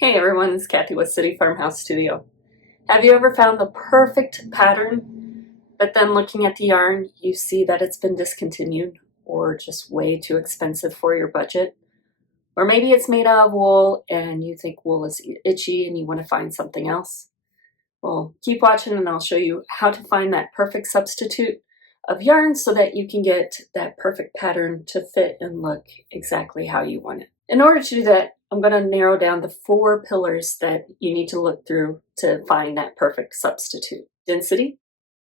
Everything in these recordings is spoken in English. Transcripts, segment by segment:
Hey everyone, it's Kathy with City Farmhouse Studio. Have you ever found the perfect pattern, but then looking at the yarn, you see that it's been discontinued or just way too expensive for your budget? Or maybe it's made out of wool and you think wool is itchy and you want to find something else? Well, keep watching and I'll show you how to find that perfect substitute of yarn so that you can get that perfect pattern to fit and look exactly how you want it. In order to do that, I'm going to narrow down the 4 pillars that you need to look through to find that perfect substitute. Density,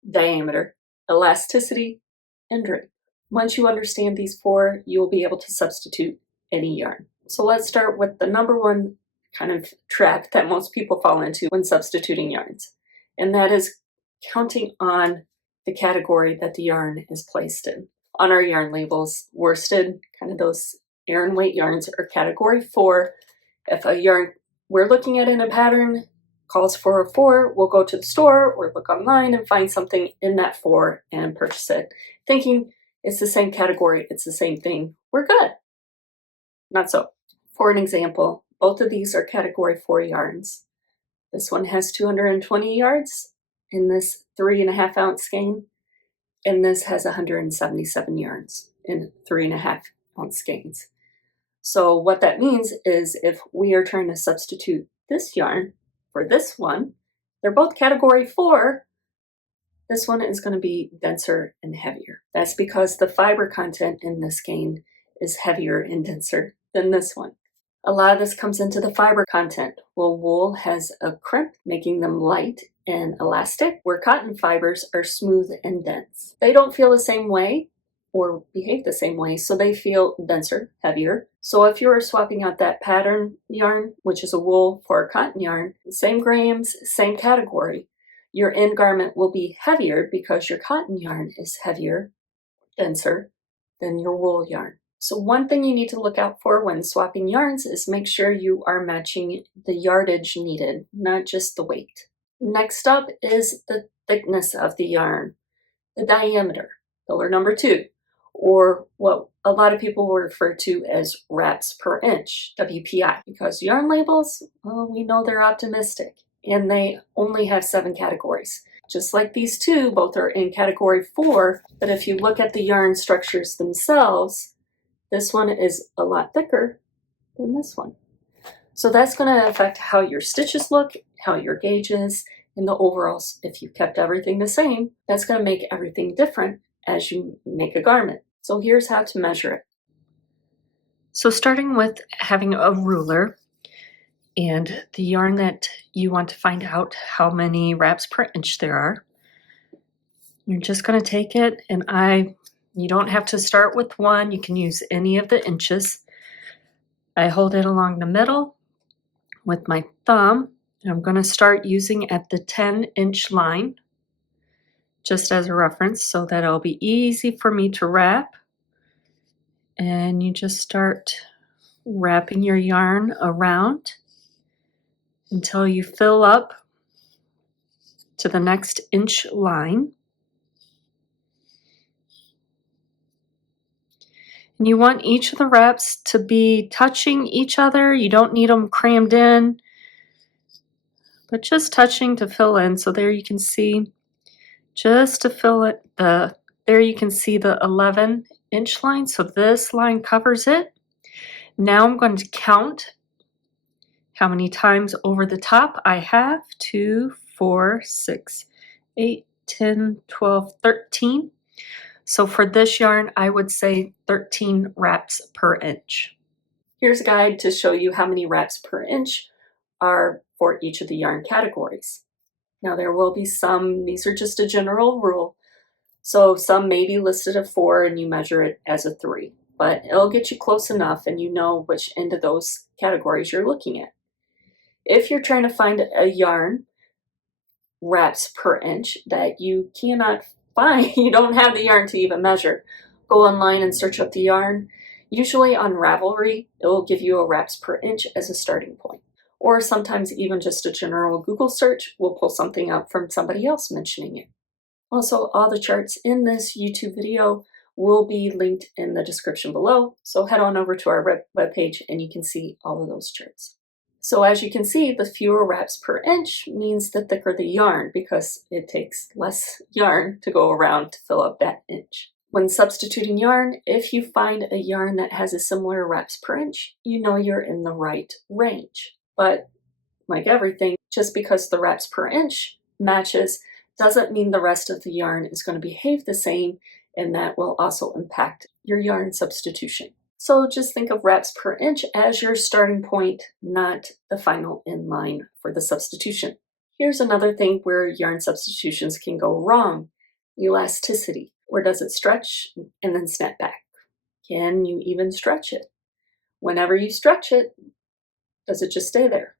diameter, elasticity, and drape. Once you understand these 4, you'll be able to substitute any yarn. So let's start with the number 1 kind of trap that most people fall into when substituting yarns, and that is counting on the category that the yarn is placed in. On our yarn labels, worsted, kind of those Aran weight yarns, are category 4. If a yarn we're looking at in a pattern calls for a 4, we'll go to the store or look online and find something in that 4 and purchase it, thinking it's the same category, it's the same thing, we're good. Not so. For an example, both of these are category 4 yarns. This one has 220 yards in this 3.5 ounce skein, and this has 177 yards in 3.5 ounce skeins. So what that means is if we are trying to substitute this yarn for this one, they're both category 4, this one is going to be denser and heavier. That's because the fiber content in this skein is heavier and denser than this one. A lot of this comes into the fiber content. Well, wool has a crimp, making them light and elastic, where cotton fibers are smooth and dense. They don't feel the same way or behave the same way, so they feel denser, heavier. So if you are swapping out that pattern yarn, which is a wool, for a cotton yarn, same grams, same category, your end garment will be heavier because your cotton yarn is heavier, denser than your wool yarn. So one thing you need to look out for when swapping yarns is make sure you are matching the yardage needed, not just the weight. Next up is the thickness of the yarn, the diameter, pillar number 2, or what a lot of people will refer to as wraps per inch, WPI, because yarn labels, well, we know they're optimistic and they only have 7 categories. Just like these 2, both are in category 4, but if you look at the yarn structures themselves, this one is a lot thicker than this one. So that's going to affect how your stitches look, how your gauge is, and the overalls. If you kept everything the same, that's going to make everything different as you make a garment. So here's how to measure it. So starting with having a ruler and the yarn that you want to find out how many wraps per inch there are, you're just going to take it, and you don't have to start with 1. You can use any of the inches. I hold it along the middle with my thumb. And I'm going to start using at the 10-inch line, just as a reference, so that it'll be easy for me to wrap. And you just start wrapping your yarn around until you fill up to the next inch line. And you want each of the wraps to be touching each other. You don't need them crammed in, but just touching to fill in. So there you can see, just to fill it, there you can see the 11-inch line. So this line covers it. Now I'm going to count how many times over the top I have. 2, 4, 6, 8, 10, 12, 13. So for this yarn, I would say 13 wraps per inch. Here's a guide to show you how many wraps per inch are for each of the yarn categories. Now there will be some, these are just a general rule, so some may be listed at 4 and you measure it as a 3, but it'll get you close enough and you know which end of those categories you're looking at. If you're trying to find a yarn wraps per inch that you cannot find, you don't have the yarn to even measure, go online and search up the yarn. Usually on Ravelry, it will give you a wraps per inch as a starting point. Or sometimes even just a general Google search will pull something up from somebody else mentioning it. Also, all the charts in this YouTube video will be linked in the description below, so head on over to our webpage and you can see all of those charts. So as you can see, the fewer wraps per inch means the thicker the yarn because it takes less yarn to go around to fill up that inch. When substituting yarn, if you find a yarn that has a similar wraps per inch, you know you're in the right range. But like everything, just because the wraps per inch matches doesn't mean the rest of the yarn is going to behave the same, and that will also impact your yarn substitution. So just think of wraps per inch as your starting point, not the final inline for the substitution. Here's another thing where yarn substitutions can go wrong: elasticity. Where does it stretch and then snap back? Can you even stretch it? Whenever you stretch it, does it just stay there?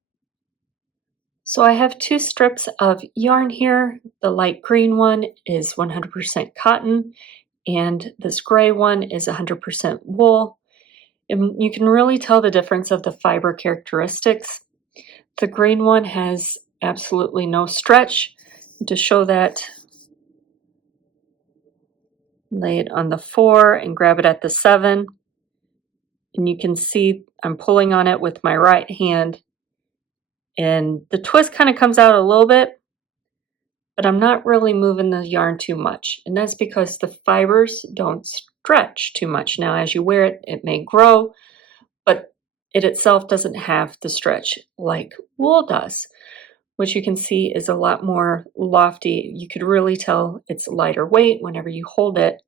So I have two strips of yarn here. The light green one is 100% cotton, and this gray one is 100% wool. And you can really tell the difference of the fiber characteristics. The green one has absolutely no stretch. To show that, lay it on the 4 and grab it at the 7. And you can see I'm pulling on it with my right hand. And the twist kind of comes out a little bit, but I'm not really moving the yarn too much. And that's because the fibers don't stretch too much. Now, as you wear it, it may grow, but it itself doesn't have the stretch like wool does, which you can see is a lot more lofty. You could really tell it's lighter weight whenever you hold it.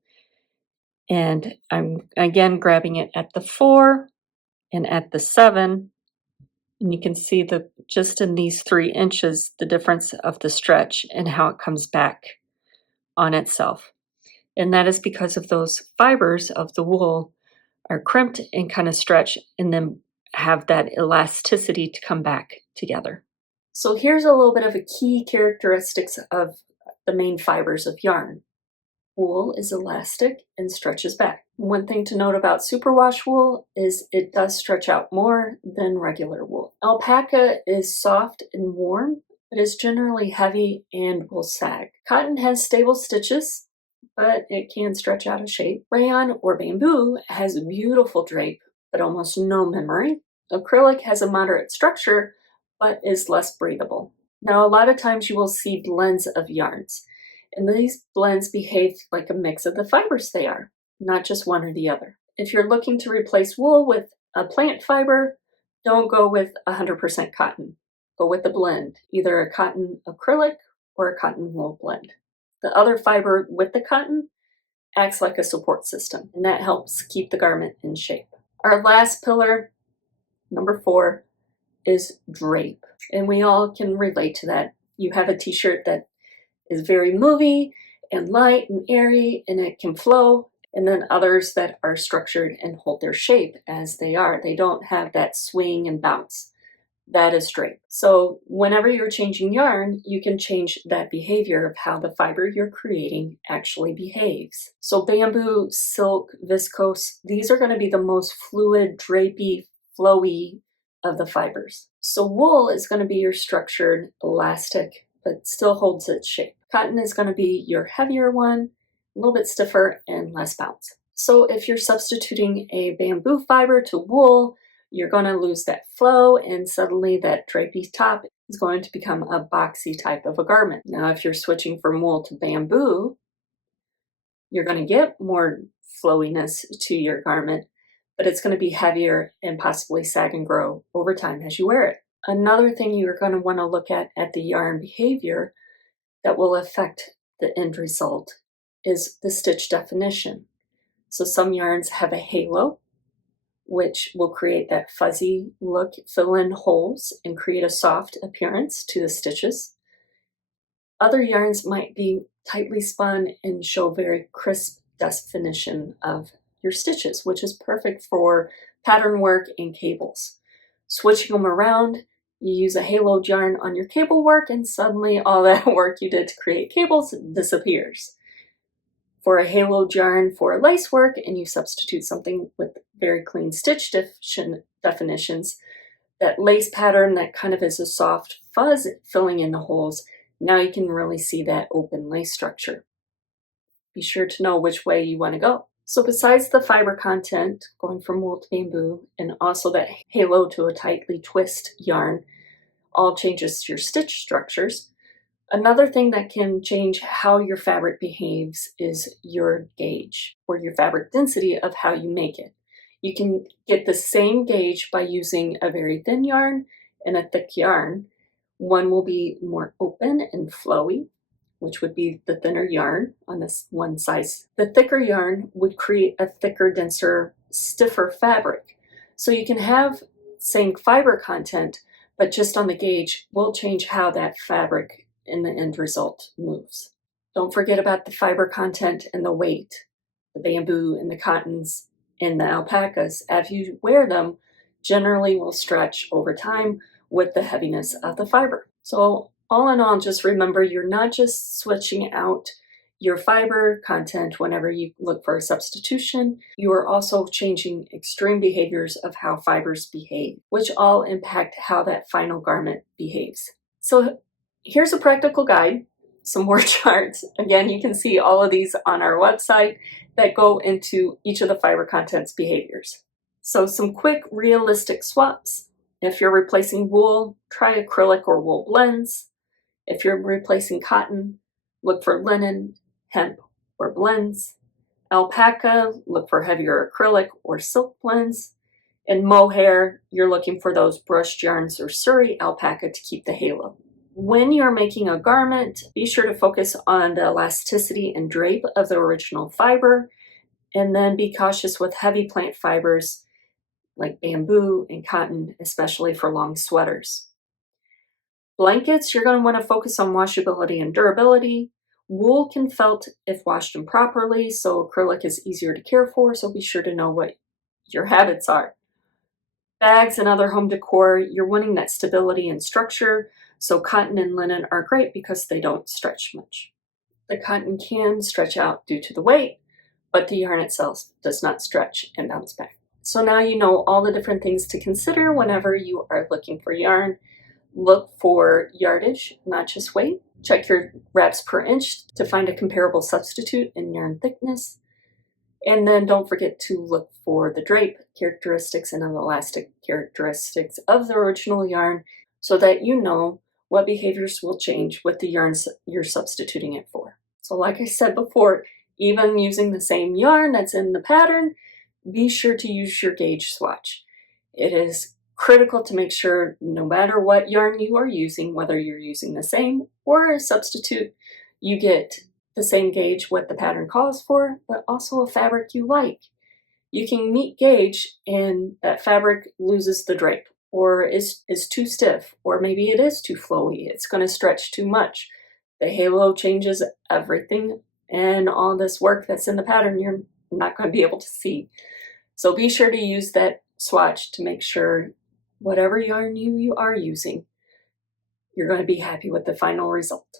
And I'm again grabbing it at the 4 and at the 7. And you can see just in these 3 inches, the difference of the stretch and how it comes back on itself. And that is because of those fibers of the wool are crimped and kind of stretch and then have that elasticity to come back together. So here's a little bit of a key characteristics of the main fibers of yarn. Wool is elastic and stretches back. One thing to note about superwash wool is it does stretch out more than regular wool. Alpaca is soft and warm, but is generally heavy and will sag. Cotton has stable stitches, but it can stretch out of shape. Rayon or bamboo has beautiful drape, but almost no memory. Acrylic has a moderate structure, but is less breathable. Now, a lot of times you will see blends of yarns, and these blends behave like a mix of the fibers they are, not just one or the other. If you're looking to replace wool with a plant fiber, don't go with 100% cotton. Go with a blend, either a cotton acrylic or a cotton wool blend. The other fiber with the cotton acts like a support system, and that helps keep the garment in shape. Our last pillar, number 4, is drape, and we all can relate to that. You have a t-shirt that is very movey and light and airy, and it can flow, and then others that are structured and hold their shape as they are. They don't have that swing and bounce. That is drape. So whenever you're changing yarn, you can change that behavior of how the fiber you're creating actually behaves. So bamboo, silk, viscose, these are going to be the most fluid, drapey, flowy of the fibers. So wool is going to be your structured, elastic, but still holds its shape. Cotton is going to be your heavier one, a little bit stiffer and less bounce. So if you're substituting a bamboo fiber to wool, you're going to lose that flow, and suddenly that drapey top is going to become a boxy type of a garment. Now, if you're switching from wool to bamboo, you're going to get more flowiness to your garment, but it's going to be heavier and possibly sag and grow over time as you wear it. Another thing you're going to want to look at the yarn behavior that will affect the end result is the stitch definition. So some yarns have a halo, which will create that fuzzy look, fill in holes, and create a soft appearance to the stitches. Other yarns might be tightly spun and show very crisp definition of your stitches, which is perfect for pattern work and cables. Switching them around, you use a haloed yarn on your cable work, and suddenly all that work you did to create cables disappears. For a haloed yarn for lace work, and you substitute something with very clean stitch definitions, that lace pattern that kind of is a soft fuzz filling in the holes, now you can really see that open lace structure. Be sure to know which way you want to go. So besides the fiber content, going from wool to bamboo, and also that halo to a tightly twist yarn, all changes your stitch structures. Another thing that can change how your fabric behaves is your gauge, or your fabric density of how you make it. You can get the same gauge by using a very thin yarn and a thick yarn. One will be more open and flowy, which would be the thinner yarn on this one size. The thicker yarn would create a thicker, denser, stiffer fabric. So you can have same fiber content, but just on the gauge will change how that fabric in the end result moves. Don't forget about the fiber content and the weight. The bamboo and the cottons and the alpacas, as you wear them, generally will stretch over time with the heaviness of the fiber. So all in all, just remember you're not just switching out your fiber content whenever you look for a substitution, you are also changing extreme behaviors of how fibers behave, which all impact how that final garment behaves. So here's a practical guide, some more charts. Again, you can see all of these on our website that go into each of the fiber contents behaviors. So some quick realistic swaps. If you're replacing wool, try acrylic or wool blends. If you're replacing cotton, look for linen, hemp, or blends. Alpaca, look for heavier acrylic or silk blends. And mohair, you're looking for those brushed yarns or Surrey alpaca to keep the halo. When you're making a garment, be sure to focus on the elasticity and drape of the original fiber, and then be cautious with heavy plant fibers like bamboo and cotton, especially for long sweaters. Blankets, you're going to want to focus on washability and durability. Wool can felt if washed improperly, so acrylic is easier to care for, so be sure to know what your habits are. Bags and other home decor, you're wanting that stability and structure, so cotton and linen are great because they don't stretch much. The cotton can stretch out due to the weight, but the yarn itself does not stretch and bounce back. So now you know all the different things to consider whenever you are looking for yarn. Look for yardage, not just weight. Check your wraps per inch to find a comparable substitute in yarn thickness. And then don't forget to look for the drape characteristics and elastic characteristics of the original yarn so that you know what behaviors will change with the yarns you're substituting it for. So like I said before, even using the same yarn that's in the pattern, be sure to use your gauge swatch. It is critical to make sure no matter what yarn you are using, whether you're using the same or a substitute, you get the same gauge what the pattern calls for, but also a fabric you like. You can meet gauge and that fabric loses the drape or is too stiff, or maybe it is too flowy. It's going to stretch too much. The halo changes everything, and all this work that's in the pattern you're not going to be able to see. So be sure to use that swatch to make sure whatever yarn you are using, you're going to be happy with the final result.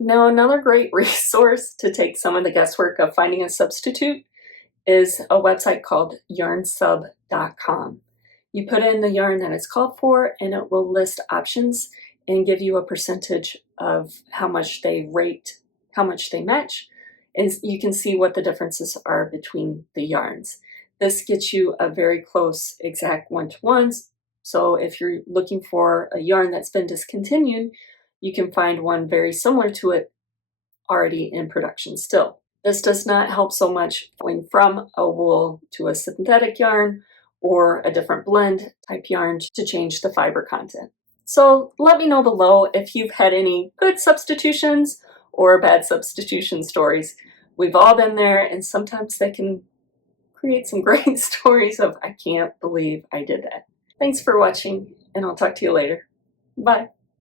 Now, another great resource to take some of the guesswork of finding a substitute is a website called yarnsub.com. You put in the yarn that it's called for, and it will list options and give you a percentage of how much they rate, how much they match, and you can see what the differences are between the yarns. This gets you a very close exact one-to-ones. So if you're looking for a yarn that's been discontinued, you can find one very similar to it already in production still. This does not help so much going from a wool to a synthetic yarn or a different blend type yarn to change the fiber content. So let me know below if you've had any good substitutions or bad substitution stories. We've all been there, and sometimes they can create some great stories of, I can't believe I did that. Thanks for watching, and I'll talk to you later. Bye.